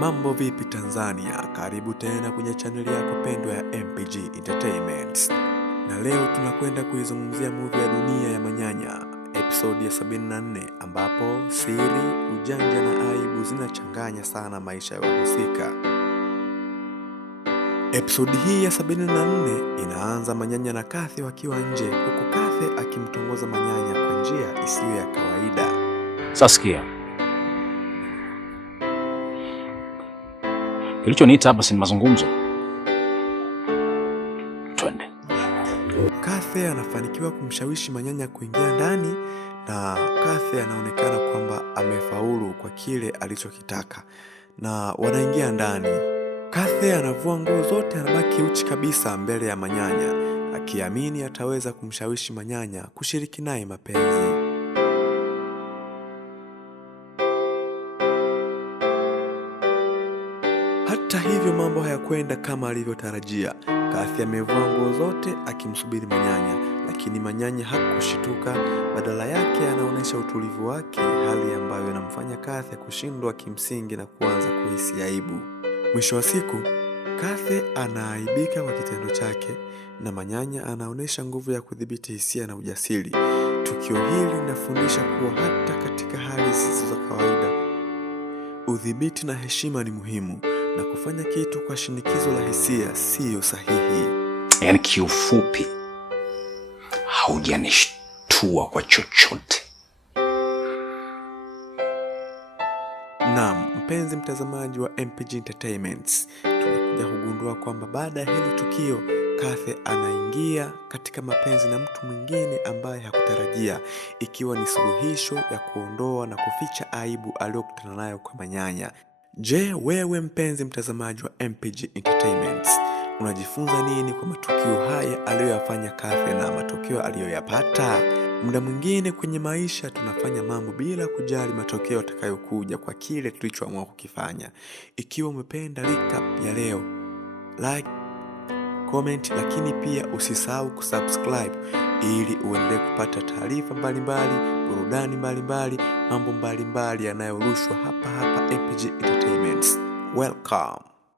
Mambo vipi Tanzania? Karibu tena kwenye chaneli yako pendwa ya MPG Entertainment. Na leo tunakwenda kuizungumzia movie ya Dunia ya Manyanya, episode ya 74, ambapo siri, ujanja na aibu zinachanganya sana maisha ya wahusika. Episode hii ya 74 inaanza Manyanya na Kathy wakiwa nje, huku Kathy akimtongoza Manyanya kwa njia isiyo ya kawaida. Saskia, kilichoniita hapa si mazungumzo. Twende. Kathy anafanikiwa kumshawishi Manyanya kuingia ndani, na Kathy anaonekana kwamba amefaulu kwa kile alichokitaka, na wanaingia ndani. Kathy anavua nguo zote, anabaki uchi kabisa mbele ya Manyanya, akiamini ataweza kumshawishi Manyanya kushiriki naye mapenzi. Hata hivyo mambo hayakwenda kama alivyotarajia. Kathy amevua nguo zote akimsubiri Manyanya, lakini Manyanya hakushituka. Badala yake anaonyesha utulivu wake, hali ambayo inamfanya Kathy kushindwa kimsingi na kuanza kuhisi aibu. Mwisho wa siku, Kathy anaaibika kwa kitendo chake, na Manyanya anaonyesha nguvu ya kudhibiti hisia na ujasiri. Tukio hili linafundisha kuwa hata katika hali zisizo za kawaida, udhibiti na heshima ni muhimu, na kufanya kitu kwa shinikizo la hisia siyo sahihi. Yaani kiufupi, haujanishtua kwa chochote. Naam, mpenzi mtazamaji wa MPG Entertainment, tunakuja kugundua kwamba baada ya hili tukio, Kathy anaingia katika mapenzi na mtu mwingine ambaye hakutarajia, ikiwa ni suluhisho ya kuondoa na kuficha aibu aliyokutana nayo kwa Manyanya. Je, wewe mpenzi mtazamaji wa MPG Entertainment, unajifunza nini kwa matukio haya aliyoyafanya Kathy na matokeo aliyoyapata? Muda mwingine kwenye maisha tunafanya mambo bila kujali matokeo yatakayokuja kwa kile tulichoamua kukifanya. Ikiwa umependa recap ya leo, like, comment, lakini pia usisahau kusubscribe ili uendelee kupata taarifa mbalimbali, burudani mbalimbali, mambo mbalimbali yanayorushwa hapa MPG Entertainment. Welcome.